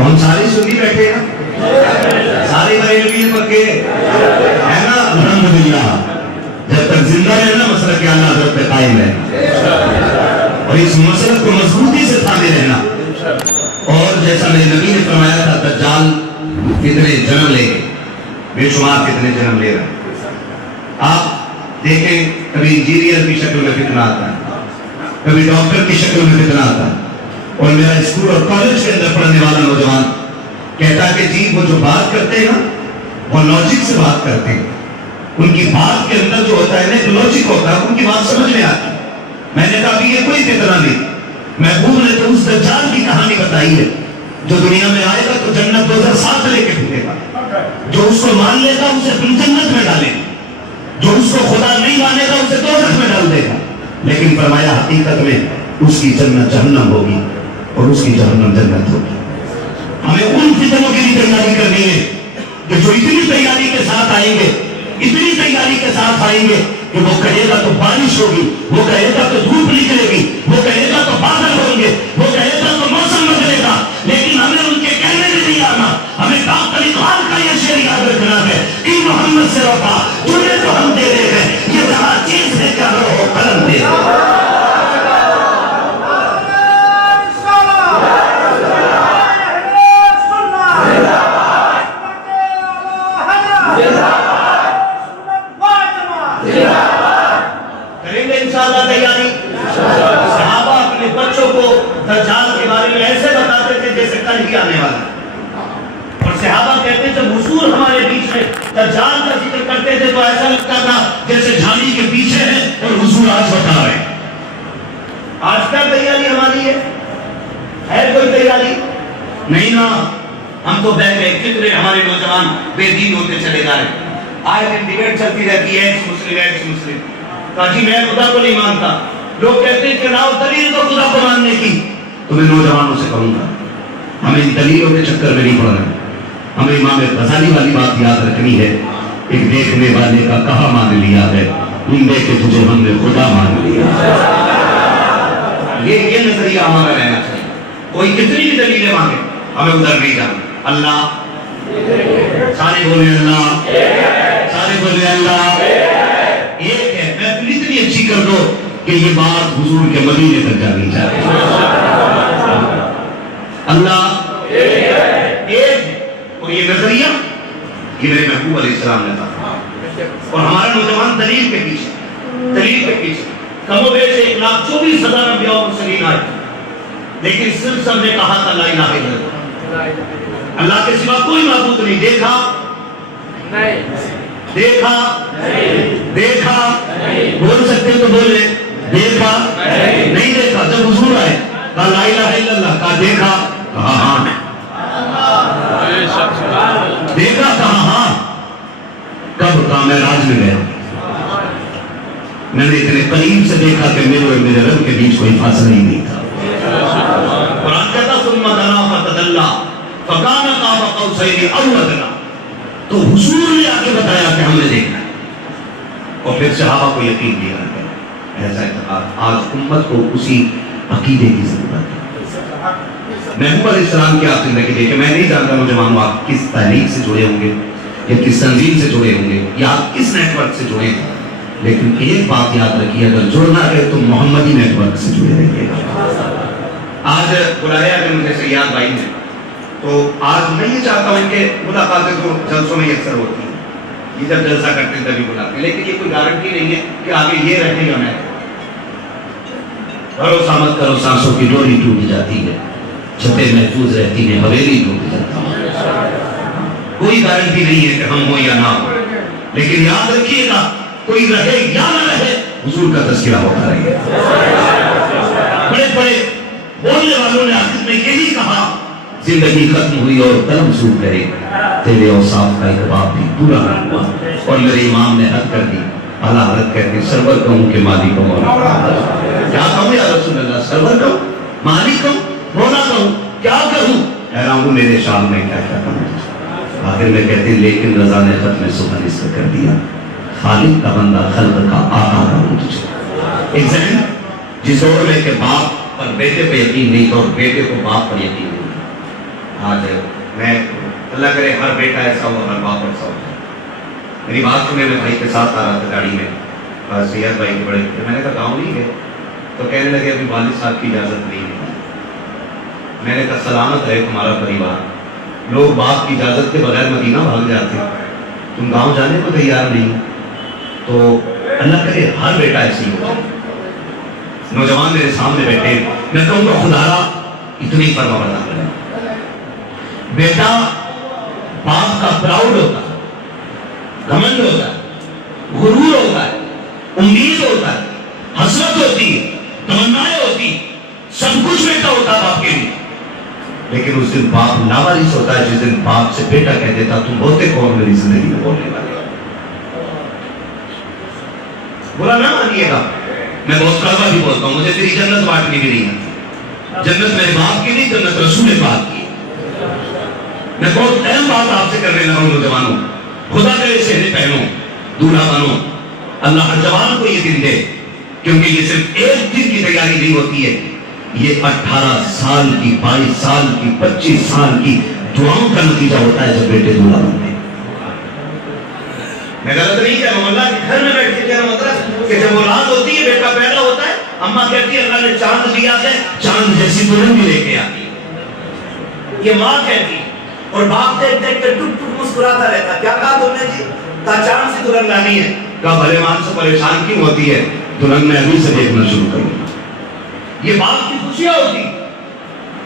تو ہم سارے سنی بیٹھے ہیں، سارے بریلوی پکے ہے نا، الحمدللہ جب تک زندہ ہے نا مسلک اعلیٰ حضرت پہ قائم رہنا اور اس مسلک کو مضبوطی سے تھامے رہنا۔ اور جیسا میرے نبی نے فرمایا تھا دجال کتنے جنم لے گے، بے شمار کتنے جنم لے رہے ہیں۔ آپ دیکھیں کبھی انجینئر کی شکل میں فتنہ آتا ہے، کبھی ڈاکٹر کی شکل میں فتنہ آتا ہے، اور میرا اسکول اور کالج کے اندر پڑھنے والا نوجوان کہتا ہے کہ جی وہ جو بات کرتے ہیں نا وہ لاجک سے بات کرتے ہیں، ان کی بات کے اندر جو ہوتا ہے نا ایک لاجک ہوتا ہے، ان کی بات سمجھ میں آتی ہے۔ میں نے کہا یہ کوئی فتنہ نہیں، محبوب نے تو اس دجال کی کہانی بتائی ہے جو دنیا میں آئے گا تو جنت 2007 لے کے پھرے گا، جو اس کو مان لے گا اسے اپنی جنت میں ڈالے گا، جو اس کو خدا نہیں مانے گا اسے دوزخ میں ڈال دے گا، لیکن فرمایا حقیقت میں اس کی جنت جہنم ہوگی اور اس کی جہنم جنت ہوگی۔ ہمیں ان فتنوں کی بھی تیاری کرنی ہے کہ جو اتنی تیاری کے ساتھ آئیں گے، اتنی تیاری کے ساتھ آئیں گے کہ وہ کہے گا تو بارش ہوگی، وہ کہے گا تو دھوپ نکلے گی، وہ کہے گا تو بادل ہوں گے، وہ کہے گا تو موسم بدلے گا، لیکن ہمیں ان کے کہنے میں نہیں آنا۔ ہمیں ڈاکٹر اقبال کا یہ شعر یاد رکھنا ہے کہ محمد سے وفا تجھے تو ہم دے رہے ہیں، یہ جہاں چیز ہے کیا ہو قلم دے رہے ہیں۔ صحابہ اپنے بچوں کو دجال کے بارے میں ایسے بتاتے تھے جیسے کل ہی آنے والا، اور صحابہ کہتے تھے حضور ہمارے بیچ میں دجال کا ذکر کرتے تھے تو ایسا لگتا تھا جیسے جھاڑی کے پیچھے ہے اور حضور آج بتا رہے ہیں۔ آج کیا تیاری ہماری ہے کوئی تیاری نہیں نا، ہم تو بہ گئے، کتنے ہمارے نوجوان بے دین ہوتے چلے جا رہے ہیں۔ آئے دن ڈیبیٹ چلتی رہتی ہے ایکس مسلم، کہا جی میں خدا کو نہیں مانتا، لوگ کہتے ہیں کہ لاؤ دلیل تو خدا کو ماننے کی۔ تو میں نوجوانوں سے کہوں گا ہمیں ان دلیلوں کے چکر میں نہیں پڑنا ہے، ہمیں امام غزالی والی بات یاد رکھنی ہے، ایک دیکھنے والے کا کہا مان لیا ہے، ان دیکھے تجھے ہم نے خدا مان لیا۔ یہ نظریہ ہمارا رہنا چاہیے، کوئی کتنی بھی دلیلیں مانگے ہمیں ادھر نہیں جانا۔ اللہ سارے بولے اللہ، سارے بولے اللہ ایک ہے، میں اتنی اچھی کر دو کہ یہ بات حضور کے مدینے تک جانی چاہیے۔ اللہ ایک ہے، اور یہ نظریہ یہ میرے محبوب علیہ السلام نے کہا، اور ہمارا نوجوان دلیل کے پیچھے کم و بیش 1,24,000 انبیاء و مرسلین آئے، لیکن صرف سب نے کہا تھا لا الہ الا اللہ، اللہ کے سوا کوئی معبود نہیں۔ دیکھا بول سکتے تو بولے، دیکھا نہیں دیکھا، جب حضور آئے کہا لا الہ الا اللہ، کہا دیکھا، کہا ہاں، دیکھا کہا ہاں، کب؟ کہا میں راج میں گیا، میں نے اتنے قریب سے دیکھا کہ میرے اور میرے رب کے بیچ کوئی فاصلہ ہی نہیں تھا۔ قرآن کہتا ثم دنا فتدلی فکان قاب قوسین او ادنی، تو حضور نے آ کے بتایا کہ ہم نے دیکھا، اور پھر صحابہ کو یقین دیا گیا۔ ایسا اعتقاد آج امت کو اسی عقیدے کی ضرورت ہے۔ محبوب علیہ السلام کی آپ زندگی دیکھیں، میں نہیں جانتا نوجوانوں آپ کس تحریک سے جڑے ہوں گے یا کس تنظیم سے جڑے ہوں گے یا آپ کس نیٹ ورک سے جڑے ہیں، لیکن ایک بات یاد رکھیے، اگر جڑنا ہے تو محمدی نیٹ ورک سے جڑے رہیے گا۔ آج بلایا کہ مجھے سیاد بھائی نے، تو آج میں یہ چاہتا ہوں کہ ملاقاتیں تو جلسوں میں اکثر ہوتی ہیں، یہ جب جلسہ کرتے ہیں تبھی بلاتے ہیں، لیکن یہ کوئی گارنٹی نہیں ہے کہ آگے یہ رہے یا میں۔ بھروسہ مت کرو، سانسوں کی ڈوری ٹوٹ جاتی ہے، چھتیں محفوظ رہتی ہیں، حویلی ٹوٹ جاتی ہے، کوئی گارنٹی نہیں ہے کہ ہم ہو یا نہ ہو، لیکن یاد رکھیے گا کوئی رہے یا نہ رہے حضور کا تذکرہ ہوتا رہے۔ بڑے بڑے بولنے والوں نے آخر میں یہی کہا، زندگی ختم ہوئی اور قلم سوکھ گئے، تیرے اوصاف کا ایک باب بھی پورا نہ ہوا، اور میرے امام نے حد کر دی۔ اعلیٰ حضرت کہتے سرور کہوں کہ مالک ہوں، کیا کہوں یا رسول اللہ؟ سرور کہوں، مالک کہوں، مولا کہوں، کیا کہوں؟ حیران ہوں میرے شام میں کیا کہوں۔ آخر میں کہتے لیکن رضا نے ختم سخن اس کر دیا، خالق کا بندہ خلق کا آقا ہوں تجھے۔ ایک ذہن جس دور میں کہ باپ پر بیٹے پہ یقین نہیں تھا اور بیٹے کو باپ پر یقین نہیں تھا، آج میں اللہ کرے ہر بیٹا ایسا ہو، ہر باپ ایسا ہو. میری بات سنے میں بھائی کے ساتھ آ رہا تھا گاڑی میں، سید بھائی کے بڑے تھے. میں نے کہا گاؤں نہیں گئے؟ تو کہنے لگے ابھی والد صاحب کی اجازت نہیں ہے. میں نے کہا سلامت رہے تمہارا پریوار، لوگ باپ کی اجازت کے بغیر مدینہ بھاگ جاتے ہیں، تم گاؤں جانے کو تیار نہیں. تو اللہ کرے ہر بیٹا ایسی ہو. نوجوان میرے سامنے بیٹھے، میں کہوں گا خدا را اتنی فرما بردار کرے. بیٹا باپ کا پراؤڈ ہوتا ہے، گھمنڈ ہوتا ہے، غرور ہوتا ہے، امید ہوتا ہے، حسرت ہوتی ہے، تمنائیں ہوتی، سب کچھ بیٹا ہوتا ہے باپ کے لیے. لیکن اس دن باپ لاوارث ہوتا ہے جس دن باپ سے بیٹا کہہ دیتا تم ہوتے کون میری زندگی میں بولنے والے. برا نہ مانیے گا، میں بہت کڑوا بھی بولتا ہوں، مجھے تیری جنت بانٹنی بھی نہیں ہے. جنت میرے باپ کی نہیں، جنت رسول پاک کی. میں بہت اہم بات آپ سے کرنے لگا ہوں نوجوانوں، خدا کرے سہنے پہنو، دولہا بنو. اللہ ہر جوان کو یہ دن دے، کیونکہ یہ صرف ایک دن کی تیاری نہیں ہوتی ہے، یہ 18 سال کی، 22 سال کی، 25 سال کی دعاؤں کا نتیجہ ہوتا ہے جب بیٹے دولہا بنتے ہیں. میں غلط نہیں کہہ رہا ہوں، اللہ کے گھر میں بیٹھ کے کہہ رہا ہوں مطلب کہ جب اولاد ہوتی ہے، بیٹا پیدا ہوتا ہے، اماں کہتی ہے اللہ نے چاند دیا ہے، چاند جیسی دلہن بھی لے کے آتی ہے. یہ ماں کہتی ہے، اور باپ دیکھ دیکھ کے ٹک ٹک مسکراتا رہتا. کیا کہا تم نے جی؟ کہا چاند سی دلہن لانی ہے. کہا بھلے مان سے پریشان کیوں ہوتی ہے، دلہن میں ابھی سے دیکھنا شروع کروں گا. یہ باپ کی خوشیاں ہوتی،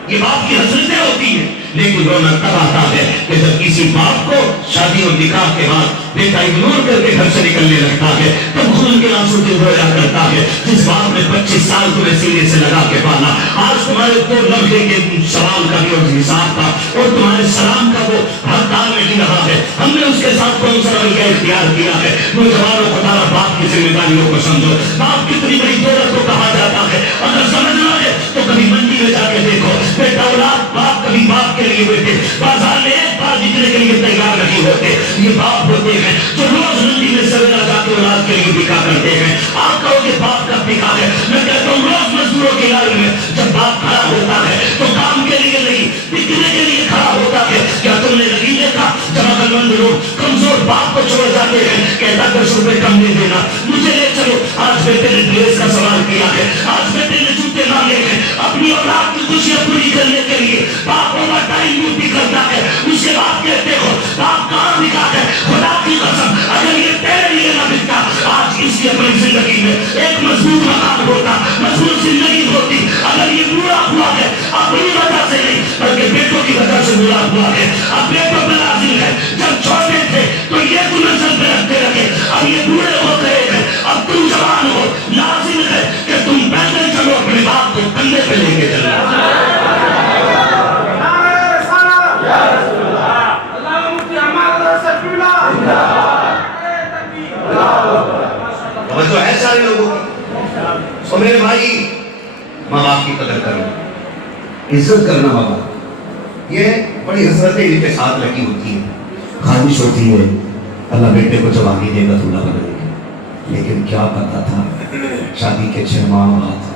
یہ باپ کی حسرتیں ہوتی ہیں. لیکن رونا تب آتا ہے کہ جب کسی باپ کو شادی اور نکاح کے بعد بیٹا اگنور کر کے گھر سے نکلنے لگتا ہے، تب خون کے آنسو دل رویا کرتا ہے. جس باپ نے 25 سال تمہیں سینے سے لگا کے پالا، آج تمہارے 2 لمحے کے سوال کا بھی اور حساب تھا، اور تمہارے سلام کا وہ حقدار نہیں رہا ہے. ہم نے اس کے ساتھ کون سا رویہ اختیار کیا ہے؟ نوجوانوں کو تعالیٰ باپ کی ذمہ داریوں کو سمجھو. باپ کتنی بڑی دولت کو کہا جاتا ہے. اگر سمجھنا ہے تو کبھی منڈی میں جا کے دیکھو، بیٹا اولاد باپ کبھی باپ کے لیے بیٹے بازار میں ایک بار جتنے کے لیے تیار نہیں ہوتے. یہ باپ ہوتے ہیں جو روز منڈی میں سویرا جا کے اولاد کے لیے بکا کرتے ہیں. آپ کہو کہ باپ کا بکا ہے، میں کہتا ہوں روز مزدوروں کے لائن میں جب باپ کھڑا ہوتا ہے تو کام کے لیے نہیں، بکنے کے لیے کھڑا ہوتا ہے. کیا تم نے نہیں دیکھا جب عقل مند لوگ کمزور باپ کو چھوڑ جاتے ہیں، کہتا 10 روپے کم دے دینا، مجھے لے چلو. آج بیٹے نے ڈریس کا سوال کیا ہے، آج بیٹے نے جوتے مانگے ہیں اپنی اولاد کی خوشیاں پوری کرنے کے لیے. باپ اوور ٹائم ڈیوٹی کرتا ہے، اس کے بعد کہتے ہو باپ کہاں بکا ہے؟ خدا کی قسم اگر یہ تیرے لیے نہ بکتا، آج اس کی اپنی زندگی میں ایک مضبوط مقام ہوتا، مضبوط زندگی ہوتی. اگر یہ بوڑھا ہوا ہے اپنی وجہ سے نہیں بلکہ بیٹوں کی وجہ سے بوڑھا ہوا ہے. اب بیٹوں پہ لازم ہے، جب چھوٹے تھے تو یہ کو نظر پہ رکھتے رہے، اب یہ بوڑھے ہو گئے ہیں، اب تم جوان ہو، لازم ہے کہ تم پیدل چلو، اپنے باپ کو کندھے پہ لے کے چلو. توجہ ہے سارے لوگوں کی؟ اور میرے بھائی، ماں باپ کی قدر کرنا، عزت کرنا. ماں باپ یہ بڑی حسرتیں ان کے ساتھ لگی ہوتی ہیں. خواہش ہوتی ہے اللہ بیٹے کو جب آگے دے گا تو اللہ بنے گا. لیکن کیا پتا تھا شادی کے 6 ماہ بعد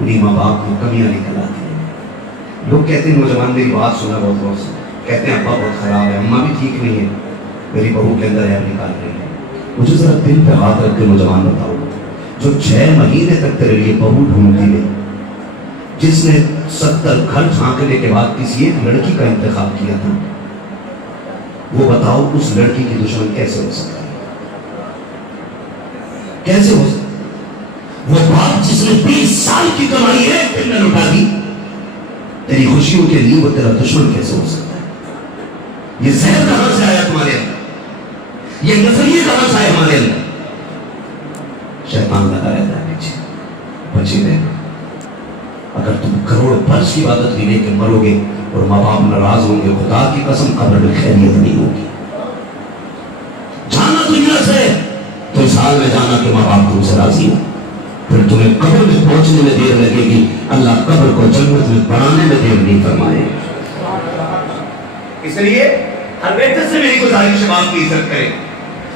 انہیں ماں باپ کو کمیاں نکل آتی ہیں. لوگ کہتے ہیں نوجوان میری بات سنا بہت غور سے، کہتے ہیں ابا بہت خراب ہے، اماں بھی ٹھیک نہیں ہے، میری بہو کے اندر ایب نکال رہی ہے. مجھے ذرا دل پہ ہاتھ رکھ کے نوجوان بتاؤ، جو 6 مہینے تک تیرے لیے بہو ڈھونڈتی ہے، جس نے 70 گھر جھانکنے کے بعد کسی ایک لڑکی کا انتخاب کیا تھا، وہ بتاؤ اس لڑکی کی دشمن کیسے ہو سکتا ہے؟ کیسے ہو سکتا ہے؟ وہ باپ جس نے 20 سال کی کمائی ایک دن میں لٹا دی تیری خوشیوں کے لیے، وہ تیرا دشمن کیسے ہو سکتا ہے؟ یہ زہر کہاں سے آیا تمہارے اندر؟ یہ نظریے کہاں سے آئے ہمارے اندر؟ شیطان لگا رہتا ہے پیچھے، بچے رہنا. اگر تم کروڑ برس کی عبادت بھی لے کے مرو گے اور ماں باپ ناراض ہوں گے، خدا کی قسم قبر میں خیریت نہیں ہوگی. جانا دنیا سے تو اس حال میں جانا کہ ماں باپ تم سے راضی ہو، پھر تمہیں قبر میں پہنچنے میں دیر لگے گی. اللہ قبر کو جنت میں بنانے میں دیر نہیں فرمائے. اس لیے ہر بیٹے سے میری گزارش ہے باپ کی عزت کرے.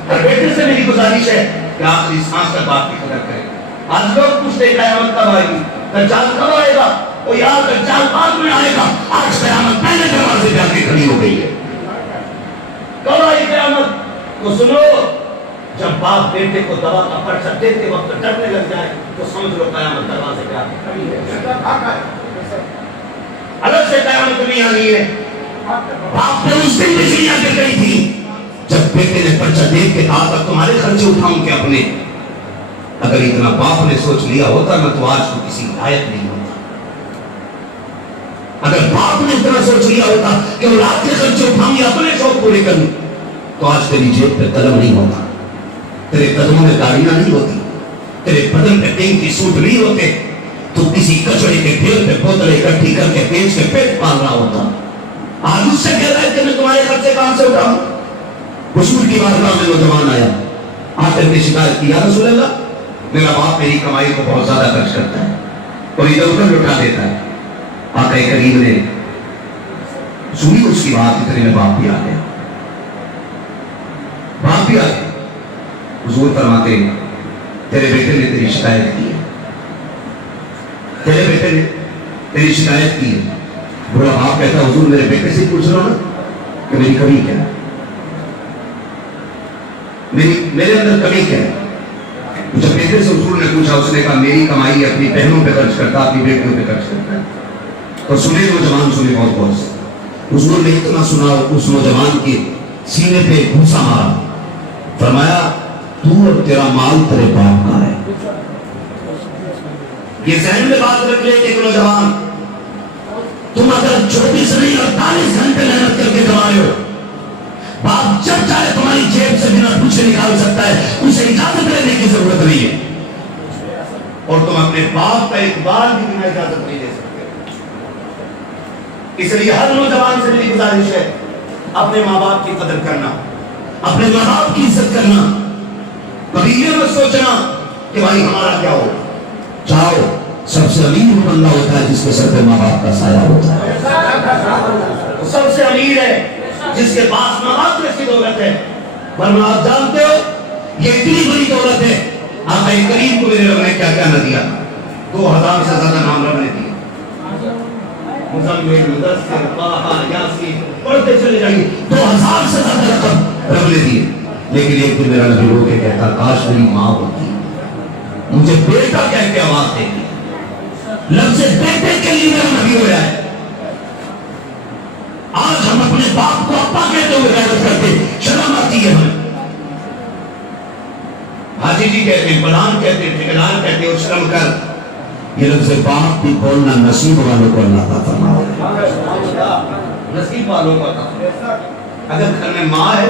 ہر بیٹے سے میری گزارش ہے کہ آخری سانس تک باپ کی قدر کرے. آج لوگ پوچھتے ہیں قیامت کب آئے گی، دجال کب آئے گا؟ وہ یار دجال بعد میں آئے گا، آج قیامت پہلے تو سنو، جب باپ بیٹے کو دوا کا پرچہ دیتے وقت ڈرنے لگ جائے تو سمجھ لو قیامت دروازے پہ آتی ہے۔ الگ سے قیامت نہیں آنی ہے۔ باپ نے اس دن بجلی آ کے گئی تھی جب بیٹے نے پرچہ دیکھ کے کہا تھا تمہارے خرچے اٹھاؤں کیا اپنے؟ اگر اتنا باپ نے سوچ لیا ہوتا نہ تو آج کو کسی لائق نہیں ہوتا۔ اگر باپ نے اتنا سوچ لیا ہوتا کہ اولاد کے خرچے اٹھاؤں یا اپنے شوق پورے کروں تو آج تیری جیب پہ قلم نہیں ہوتا، تیرے قدموں میں گاڑیاں نہیں ہوتی، تیرے بدن پہ قیمتی سوٹ نہیں ہوتے، تو کسی کچڑے کے ڈھیر پہ بوتلیں اکٹھی کر کے بیچ کے پیٹ پال رہا ہوتا۔ آج اس سے کہہ رہا ہے کہ میں تمہارے خرچے کہاں سے اٹھاؤں؟ حضور کی بارگاہ میں نوجوان آیا، آ کر کے شکایت کی، یا رسول اللہ میرا باپ میری کمائی کو بہت زیادہ خرچ کرتا ہے اور ادھر ادھر لٹا دیتا ہے۔ آقا کریم نے سنی اس کی بات، اتنے میں باپ بھی آ گیا، باپ بھی آ گیا۔ حضور فرماتے ہیں تیرے بیٹے نے تیری شکایت کی ہے، تیرے بیٹے نے تیری شکایت کی ہے۔ بڑا باپ کہتا ہے حضور میرے بیٹے سے پوچھ رہا نا کہ میری کمی کیا ہے، میرے اندر کمی کیا ہے۔ جب بیٹے سے حضور نے پوچھا اس نے کہا میری کمائی اپنی بہنوں پہ خرچ کرتا، اپنی بیٹیوں پہ خرچ کرتا ہے۔ تو سنے نوجوان سنے بہت بہت سے، حضور نے اتنا سنا اس نوجوان کے سینے پہ گھوسا مارا، فرمایا تو اور تیرا مال تیرے باپ کا ہے۔ یہ ذہن میں بات رکھ لے کہ ایک نوجوان تم اگر 24 نہیں 48 گھنٹے محنت کر کے کمائے ہو، باپ جب چاہے تمہاری جیب سے بنا پوچھے نکال سکتا ہے، اسے اجازت لینے کی ضرورت نہیں ہے، اور تم اپنے باپ کا ایک بار بھی بنا اجازت نہیں دے سکتے۔ اس لیے ہر نوجوان سے میری گزارش ہے اپنے ماں باپ کی قدر کرنا، اپنے ماں باپ کی عزت کرنا۔ کبھی یہ مت سوچنا کہ بھائی ہمارا کیا ہو، چاہو سب سے امیر وہ بندہ ہوتا ہے جس کے سر پہ ماں باپ کا سایہ ہوتا ہے، سب سے امیر ہے جس کے پاس ماں باپ جیسی دولت ہے۔ ورنہ آپ جانتے ہو یہ اتنی بڑی دولت ہے، آقا کریم کو میرے رب نے کیا کیا نہ دیا، 2000 سے زیادہ نام رب نے دیے، مزمل، مدثر، طٰہٰ، یاسین، پڑھتے چلے جائیے، 2000 سے زیادہ رقم رب نے دیے۔ لیکن ایک دن میرا نبی رو کے کہتا کاش میری ماں ہوتی، مجھے بیٹا کہہ کے آواز دیتی، لفظ بیٹے کے لیے میرا نبی ہو جائے۔ آج ہم اپنے باپ کو ابا کہتے ہوئے غیرت کرتے، شرم آتی ہے ہمیں۔ حاجی جی کہتے ہیں، فلان کہتے ہیں، ٹھیکیدار کہتے ہیں، اور شرم کر۔ یہ لفظ باپ بھی بولنا نصیب والوں کو اللہ عطا فرمائے، نصیب والوں کو عطا فرمائے۔ اگر گھر میں ماں ہے،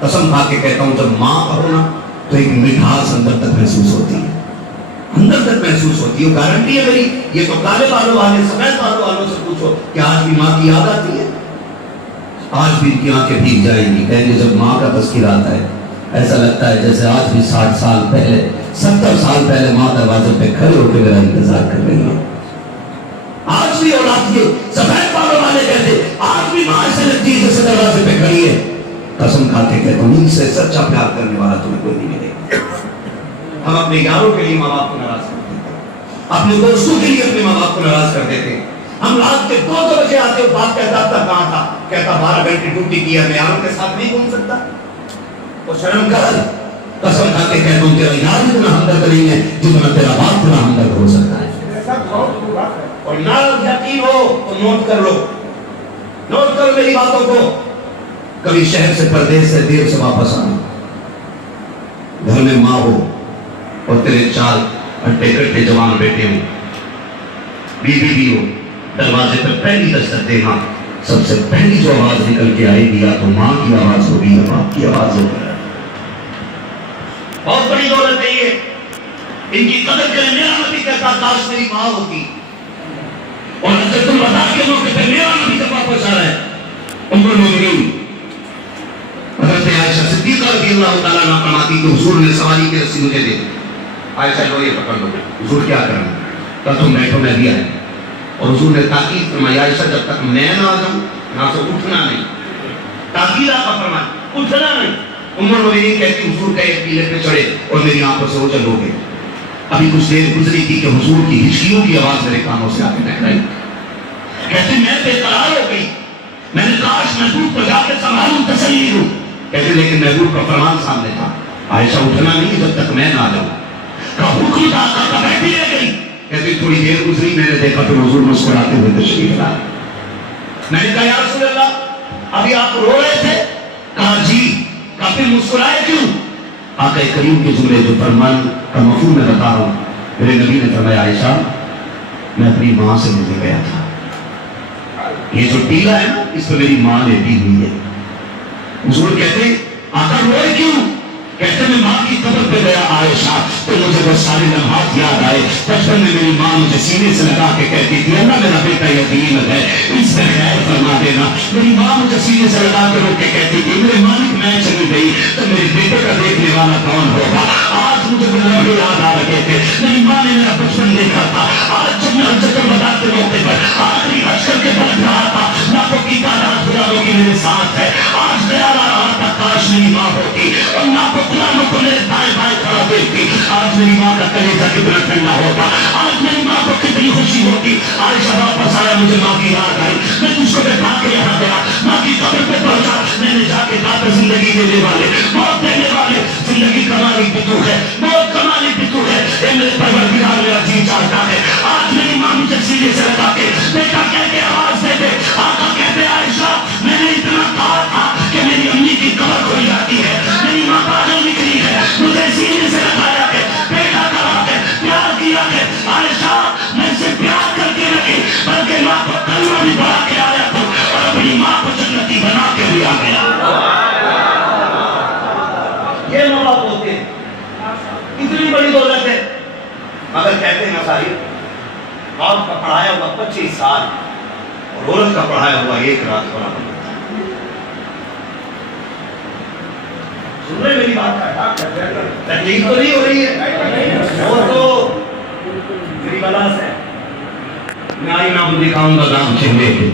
قسم کھا کے کہتا ہوں جب ماں کہو نا تو ایک مٹھاس اندر تک محسوس ہوتی ہے، اندر تک محسوس ہوتی ہے، گارنٹی ہے میری۔ یہ تو کالے بالوں والے سفید بالوں والوں سے پوچھو کہ آج بھی ماں کی یاد آتی ہے، آج بھی ان کی آنکھیں بھیگ جائیں گی، کہیں گے جب ماں کا تذکرہ آتا ہے ایسا لگتا ہے جیسے آج بھی 60 سال پہلے 70 سال پہلے ماں دروازے پہ کھڑے ہو کے میرا انتظار کر رہی ہے۔ آج بھی اولاد کے سفید بالوں والے کہتے آج بھی ماں ایسے لگتی ہے جیسے دروازے پہ کھڑی ہے۔ قسم کھا کے کہتا ہوں ان سے سچا پیار کرنے والا تمہیں کوئی نہیں ملے گا۔ ہم اپنے یاروں کے لیے ماں باپ کو ناراض کر دیتے ہیں، اپنے دوستوں کے لیے اپنے ماں باپ کو ناراض کر دیتے ہیں۔ ہم رات کے 2 بجے آتے ہو، باپ کہتا اب تک کہاں تھا، کہتا 12 گھنٹے ڈیوٹی کی ہے، میں یاروں کے ساتھ نہیں گھوم سکتا۔ اور شرم کر، قسم کھا کے کہتا ہوں تیرا یار اتنا ہمدرد نہیں ہے جتنا تیرا باپ اتنا ہمدرد ہو سکتا ہے۔ اور نہ یقین ہو تو نوٹ کر لو، نوٹ کرو میری باتوں کو۔ کبھی شہر سے پردیس سے دیر سے واپس آنا، گھر میں ماں ہو اور تیرے 4 ہٹے کٹے جوان بیٹے ہو، بیوی بھی ہو، دروازے پر پہلی دستک دینا، سب سے پہلی جو آواز نکل کے آئے گی یا تو ماں کی آواز ہوگی یا باپ کی آواز ہوگی۔ بہت بڑی دولت ہے یہ، ان کی قدر کریں۔ میرا نبی کہتا کاش میری ماں ہوتی، اور اگر تم بتا کے لوگ کہ میرا نبی جب واپس آ رہا ہے، ام المؤمنین حضرت عائشہ صدیقہ رضی اللہ تعالیٰ عنہ فرماتی کہ حضور نے سواری کی رسی مجھے دے دی، عائشہ لو یہ پکڑ لو، حضور کیا کرنا، کہا تم بیٹھو میں بھی آئے۔ اور حضور نے تاکید فرمائی عائشہ جب تک میں نہ آ جاؤں یہاں سے اٹھنا نہیں، تاکید آقا فرمائی اٹھنا نہیں۔ ام المؤمنین کہتی حضور کا ایک پیلے پہ چڑھے اور میری آنکھوں سے اوجھل ہو گئے۔ ابھی کچھ دیر گزری تھی کہ حضور کی ہچکیوں کی آواز میرے کانوں سے آ کے ٹکرائی، کہتے میں بے قرار ہو گئی، میں نے کاش میں دودھ کو جا کے سنبھالوں تسلی دوں، کہتے لیکن محبوب کا فرمان سامنے تھا، عائشہ اٹھنا نہیں جب تک میں نہ آ جاؤں کا حکم تھا، کا بیٹھی رہ گئی. کہتی تھوڑی دیر گزری، میں نے دیکھا تو حضور مسکراتے ہوئے تشریف لائے. میں نے کہا یا رسول اللہ ابھی آپ رو رہے تھے؟ کہا جی. کہا پھر مسکرائے کیوں؟ آقا کریم کے جملے جو فرمان کا مفہوم میں بتا رہا ہوں. میرے نبی نے فرمایا عائشہ میں اپنی ماں سے ملنے گیا تھا، یہ جو ٹیلا ہے نا اس پہ میری ماں نے دی ہوئی ہے. حضور کہتے آقا روئے کیوں؟ کہتے میں ماں کی قبر پہ گیا عائشہ تو مجھے وہ سارے لمحات یاد آئے. بچپن میں میری ماں مجھے سینے سے لگا کے کہتی تھی اللہ میرا بیٹا یتیم ہے اس پہ خیر فرما دینا. میری ماں مجھے سینے سے لگا کے روک کے کہتی تھی میرے مالک میں چلی گئی تو میرے بیٹے کا دیکھنے والا کون ہوگا. آج مجھے وہ لمحے یاد آ رہے تھے. میری ماں نے میرا بچپن دیکھا تھا. آج جب میں حج الوداع کے موقع پر آخری حج کر کے پلٹ رہا تھا، لاکھوں کی تعداد ہزاروں کی میرے ساتھ ہے. آج خیال آ رہا تھا کاش میری ماں ہوتی اور لاکھوں غلاموں کو میرے دائیں بائیں کھڑا دیکھتی. آج میری ماں کا کلیجہ کتنا ٹھنڈا ہوتا، آج میری ماں کو کتنی خوشی ہوتی. عائشہ واپس آیا، مجھے ماں کی یاد آئی. میں تجھ کو بٹھا کے یہاں گیا، ماں کی قبر پہ پہنچا. میں نے جا کے کہا زندگی دینے والے موت دینے والے زندگی کمالی بھی تو ہے، موت کمالی بھی تو ہے. اے میرے پروردگار میرا جی چاہتا ہے آج میری ماں مجھے سینے سے لگا کے بیٹا کہہ کے آواز دے دے. آقا کہتے عائشہ میں نے اتنا کہا تھا کہ میری امی کی قبر کھل جاتی ہے، میری ماں باہر نکلی ہے، مجھے سینے سے لگایا ہے، بیٹا کہا ہے، پیار کیا ہے. عائشہ میں سے پیار کر کے رکھی بلکہ ماں کو کلمہ بھی پڑھا کے آیا تھا اور اپنی ماں کو جنتی بنا کے بھی آ گیا. یہ ماں باپ ہوتے ہیں، اتنی بڑی دولت ہے. مگر کہتے ہیں مسائل آپ کا پڑھایا ہوا 25 سال اور عورت کا پڑھایا ہوا 1 رات برابر. سن رہے میری بات؟ تکلیف تو نہیں ہو رہی ہے؟ وہ تو میری بلاس ہے. میں آئی نام دکھاؤں گا نام چہرے کے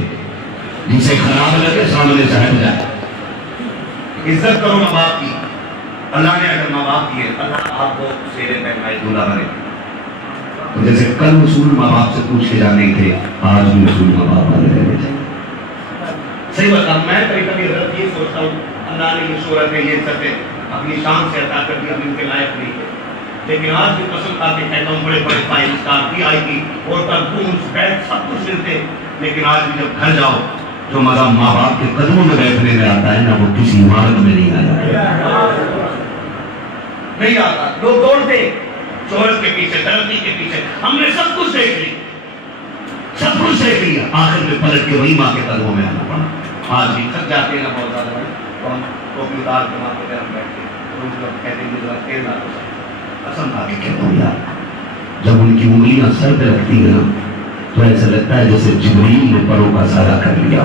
جن سے خراب لگے سامنے سے ہٹ جائے. عزت کرو ماں باپ کی. اللہ نے اگر ماں باپ کیے اللہ آپ کو سیرے پہنائے دولہا بنے. جیسے کل اصول ماں باپ سے پوچھ کے جانے تھے آج بھی اصول ماں باپ والے رہنے تھے. صحیح بتا میں کبھی کبھی غلط یہ سوچتا ہوں اللہ نے یہ شہرت ہے یہ عزت ہے اپنی شان سے عطا کر دیا، ان کے لائق نہیں ہے. لیکن آج بھی پسند کھا کے کہتا ہوں بڑے بڑے 5 اسٹار بھی آئی تھی اور رومز بیڈ سب کچھ ملتے، لیکن آج بھی جب گھر جاؤ جو مزہ ماں باپ کے قدموں میں بیٹھنے میں آتا ہے نا وہ کسی عمارت میں نہیں آتا. نہیں آتا. لوگ دوڑتے شہرت کے پیچھے، ترقی کے پیچھے. ہم نے سب کچھ دیکھ لی، سب کچھ دیکھ لیا، آخر میں پلٹ کے وہی ماں کے قدموں میں آنا پڑا. آج بھی تھک جاتے ہیں نا بہت زیادہ بھائی تو ہم ٹوپی اتار کے ماں کے گھر بیٹھتے کہتے ہیں ذرا تیل نہ ہو. قسم کھا کے کہتا ہوں یار جب ان کی انگلیاں سر پہ رکھتی ہیں نا تو ایسا لگتا ہے جیسے جبریل نے پروں کا سارا کر لیا.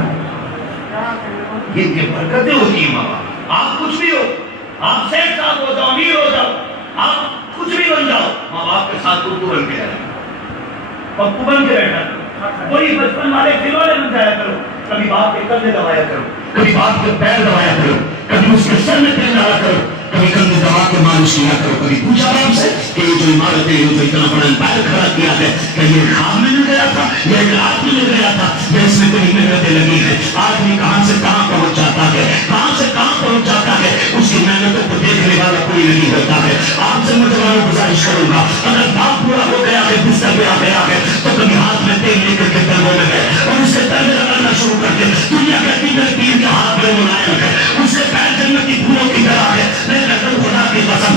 یہ برکتیں ہوتی ہیں ماں باپ. آپ کچھ بھی ہو، آپ سیٹ صاحب ہو جاؤ، امیر ہو جاؤ، آپ کچھ بھی بن جاؤ، ماں باپ کے ساتھ اردو بن کے رہنا، پپو بن کے رہنا. وہی بچپن والے کھلونے بن جایا کرو. کبھی باپ کے کندھے دبایا کرو، کبھی باپ کے پیر دبایا کرو، کبھی اس کے سر میں تیل ڈالا کرو، کبھی کندھے دبا کے مالش کیا کرو. کبھی پوچھا باپ سے کہ یہ جو عمارت ہے یہ جو اتنا بڑا امپائر کھڑا کیا ہے کہ یہ خواب میں مل گیا تھا یا ایک رات میں مل گیا تھا یا اس میں کہیں محنتیں لگی ہیں. آدمی کہاں سے کہاں پہنچ جاتا ہے، کہاں سے کہاں پہنچ جاتا ہے، اس کی محنتوں کو دیکھنے والا کوئی نہیں ہوتا ہے. آپ سے میں تمہاری گزارش کروں گا اگر باپ پورا ہو گیا ہے بستر پہ آ گیا ہے تو کبھی ہاتھ میں تیل لے کر کے تلووں میں گئے اور اس کے تلوے لگانا شروع کر دے. دنیا کہتی ہے پیر کا ہاتھ بڑے ملائم ہے، اس کے پیر جنت کی پھولوں کی طرح ہے. لیکن خدا کی قسم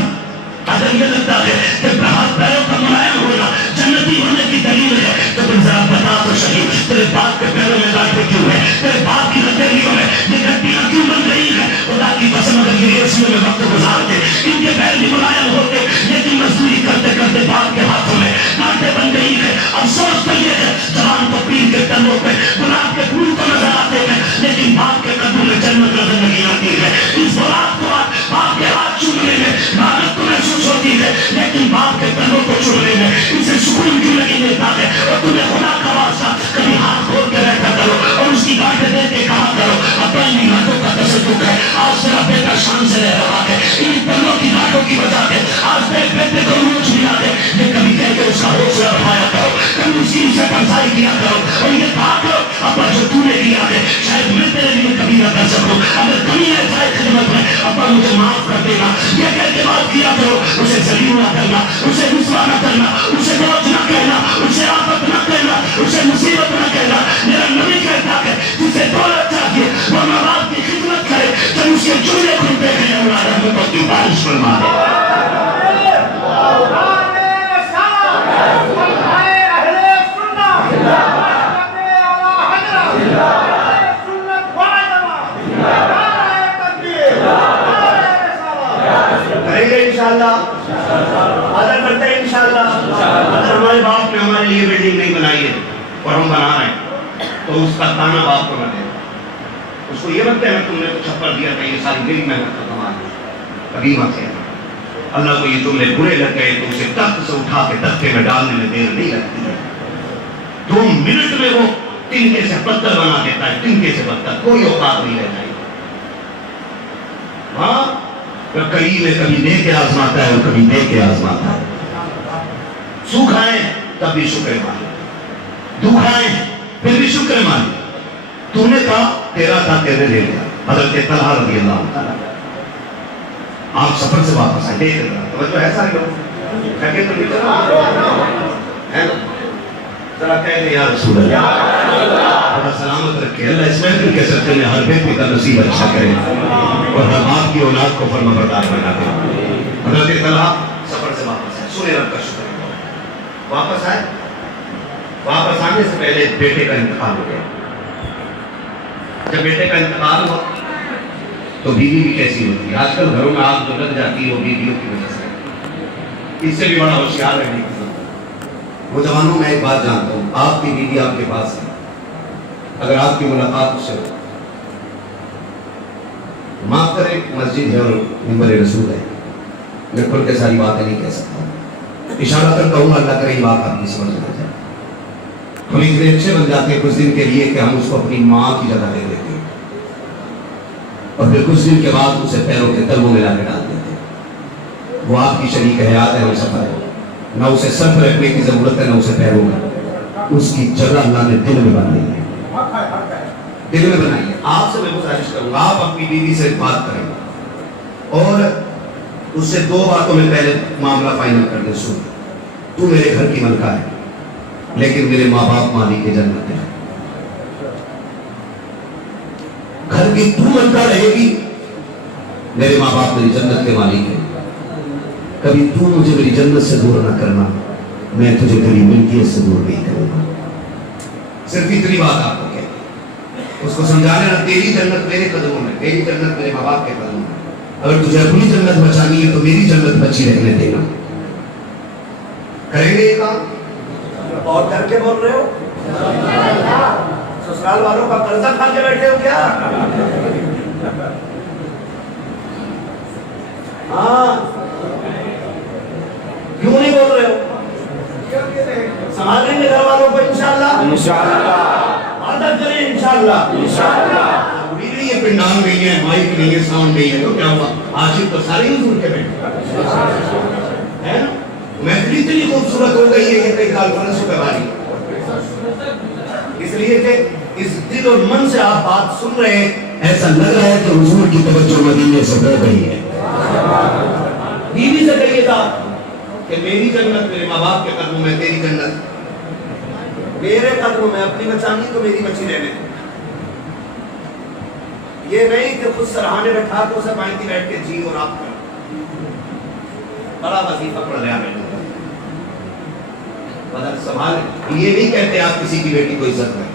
اگر یہ لگتا ہے کہ ہاتھ پیروں کا ملائم ہونا جنتی ہونے کی دلیل ہے تو تم ذرا بتا تو صحیح تیرے باپ کے پیروں میں گاٹھیں کیوں ہے، تیرے باپ کی ہتھیلیوں میں یہ گٹیاں کیوں بن رہی ہیں. خدا کی قسم اگر یہ ایسیوں میں وقت گزارتے ان کے پیر بھی ملائم ہوتے لیکن مزدوری کرتے کرتے باپ کے ہاتھوں میں گاٹھیں بن گئی ہے. افسوس تو یہ ہے جوان کو پیر کے تلوں پہ گلاب کے پھول تو نظر آتے ہیں لیکن باپ کے قدموں میں جنت نظر نہیں آتی ہے. اس بات کو باپ کے ہاتھ چومنے میں بھارت کو محسوس ہوتی ہے لیکن باپ کے تلوں کو چومنے میں اسے سکون کیوں نہیں دیتا ہے. اور تمہیں خدا کا واسطہ کبھی ہاتھ کھول کے بیٹھا کرو اور اس کی گاٹھیں دیکھ کے کہا کرو اپنی گاٹھوں کا تصدق ہے آج تیرا بیٹا شان سے رہ رہا ہے. ان تلوں کی گاٹھوں کی وجہ سے آج تیرے بیٹے کو روز ملا دے. یہ کبھی کہہ کے اس کا حوصلہ بڑھایا کرو، کبھی اس کی سے پرسائی کیا کرو اور یہ کہا کرو ابا جو تو نے کیا ہے شاید میں تیرے لیے کبھی نہ کر سکوں. اگر کمی ہے جائے خدمت میں کرو، اسے ذلیل نہ کرنا، اسے رسوا نہ کرنا، اسے بوجھ نہ کہنا، اسے آفت نہ کہنا، اسے مصیبت نہ کہنا۔ میرا نبی کہتا ہے جسے دولت چاہیے وہ ماں باپ کی خدمت کرے، جب اس کے چولہے کھلتے ہیں اللہ رحمتوں کی بارش فرما دے۔ کریں گے انشاءاللہ، ادا کرتے ہیں انشاءاللہ۔ اگر ہمارے باپ نے ہمارے لیے بلڈنگ نہیں بنائی ہے اور ہم بنا رہے ہیں تو اس کا تانا باپ کو نہ دے، اس کو یہ مت کہنا تم نے تو چھپر دیا تھا، یہ ساری میری محنت کا کمال ہے، کبھی مت کہنا۔ اللہ کو یہ جملے برے لگ گئے تو اسے تخت سے اٹھا کے تختے میں ڈالنے میں دیر نہیں لگتی ہے، 2 منٹ میں وہ تنکے سے پتھر بنا دیتا ہے، تنکے سے پتھر، کوئی اوقات نہیں رہ جائے۔ ہاں قریب ہے، کبھی دے کے آزماتا ہے اور کبھی دے کے آزماتا ہے۔ سوکھ آئے تب بھی شکر مانے، دکھ آئے پھر بھی شکر مانے۔ تو نے کہا تیرا تھا تیرے لے لیا۔ حضرت طلحہ رضی اللہ عنہ آپ سفر سے واپس آئے، دیکھ رہا توجہ ہے سارے لوگ کہتے تو نہیں ہے نا، ذرا کہہ دے یا رسول اللہ، بڑا سلامت رکھے اللہ اس محفل کے سلسلے میں ہر بیٹے کا نصیب اچھا کرے اور ہر باپ کی اولاد کو فرما بردار بنا دے۔ حضرت طلحہ سفر سے واپس آئے، سنے رب کا شکر ہے، واپس آئے، واپس آنے سے پہلے بیٹے کا انتقال ہو گیا۔ جب بیٹے کا انتقال ہوا تو بیوی بھی کیسی ہوتی ہے؟ آج کل گھروں میں آگ جو لگ جاتی ہے وہ بیویوں کی وجہ سے، اس سے بھی بڑا ہوشیار رہنے کی ضرورت ہے۔ وہ جوانوں میں ایک بات جانتا ہوں، آپ کی بیوی آپ کے پاس ہے، اگر آپ کی ملاقات اس سے ہو، معاف کریں مسجد ہے اور منبر رسول ہے، میں کھل کے ساری باتیں نہیں کہہ سکتا، اشارہ کرتا ہوں اللہ کرے یہ بات آپ کی سمجھ میں آ جائے۔ ہم اتنے اچھے بن جاتے ہیں کچھ دن کے لیے کہ ہم اس کو اپنی ماں کی جگہ دے دیتے ہیں اور پھر کچھ دن کے بعد اسے پیروں کے تلووں میں لا کے ڈال دیتے ہیں۔ وہ آپ کی شریک حیات ہے، ہم سفر ہے، نہ اسے سر پر رکھنے کی ضرورت ہے نہ اسے پیروں میں، اس کی جگہ اللہ نے دل میں بنائی ہے، دل میں بنائی ہے۔ آپ سے میں گزارش کروں گا آپ اپنی بیوی سے بات کریں اور اس سے 2 باتوں میں پہلے معاملہ فائنل کر دیں، سن تو میرے گھر کی ملکہ ہے لیکن میرے ماں باپ مالک جنت ہے، گھر کی تو ملکہ رہے گی، میرے ماں باپ میری جنت کے مالک ہیں، کبھی تو مجھے میری جنت سے دور نہ کرنا، میں تجھے تیری ملکیت سے دور نہیں کروں گا۔ صرف اتنی بات آپ کو کہتے اس کو سمجھانے نا، تیری جنت میرے قدموں میں، میری جنت میرے ماں باپ کے قدموں میں، اگر تجھے اپنی جنت بچانی ہے تو میری جنت بچی رہنے دینا۔ کریں گے یہ کام؟ اور کر کے بول رہے ہو؟ سسرال والوں کا قرضہ کھا کے بیٹھے ہو کیا؟ ہاں کیوں نہیں بول رہے ہو؟ سنبھالیں گے گھر والوں کو انشاءاللہ، عادت کریں انشاءاللہ۔ نہیں ہے پنڈال نہیں ہے، مائک نہیں ہے، ساؤنڈ نہیں ہے تو کیا ہوا؟ عاشق تو سارے حضور کے بیٹھے ہے نا، محفل اتنی خوبصورت ہو گئی ہے کہ کئی کانفرنسوں پہ باری، اس لیے کہ اس دل اور من سے آپ بات سن رہے ہیں، ایسا لگ رہا ہے کہ حضور کی توجہ مدینے سے ہو گئی ہے۔ بیوی سے کہیے گا کہ میری جنت میرے ماں باپ کے قدموں میں، تیری جنت میرے قدموں میں، اپنی بچانی تو میری بچی رہنے۔ یہ نہیں کہ خود سرحانے بٹھا کے اسے پائنتی بیٹھ کے جی اور آپ کر، بڑا وظیفہ پڑ رہا ہے۔ بدل سنبھال، یہ نہیں کہتے آپ کسی کی بیٹی کو عزت کریں،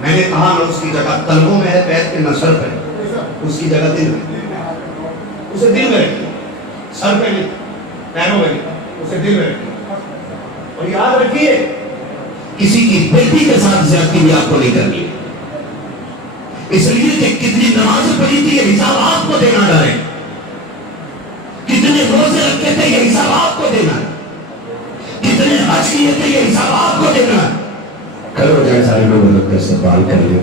میں نے کہا نہ اس کی جگہ قلبوں میں ہے پیر کے، نہ سر پہ، اس کی جگہ دل میں، اسے دل میں رکھیے، سر پہ نہیں، پیروں میں نہیں، اسے دل میں رکھیے۔ اور یاد رکھیے کسی کی بیٹی کے ساتھ زیادتی بھی آپ کو نہیں کرنی ہے، اس لیے کہ کتنی نمازیں پڑھی تھی یہ حساب آپ کو دینا ڈرے، کتنے روزے رکھے تھے یہ حساب آپ کو دینا ہے، کتنے حج کیے تھے یہ حساب آپ کو دینا ہے۔ کرو جائے سارے لوگ کا استقبال کر لیں۔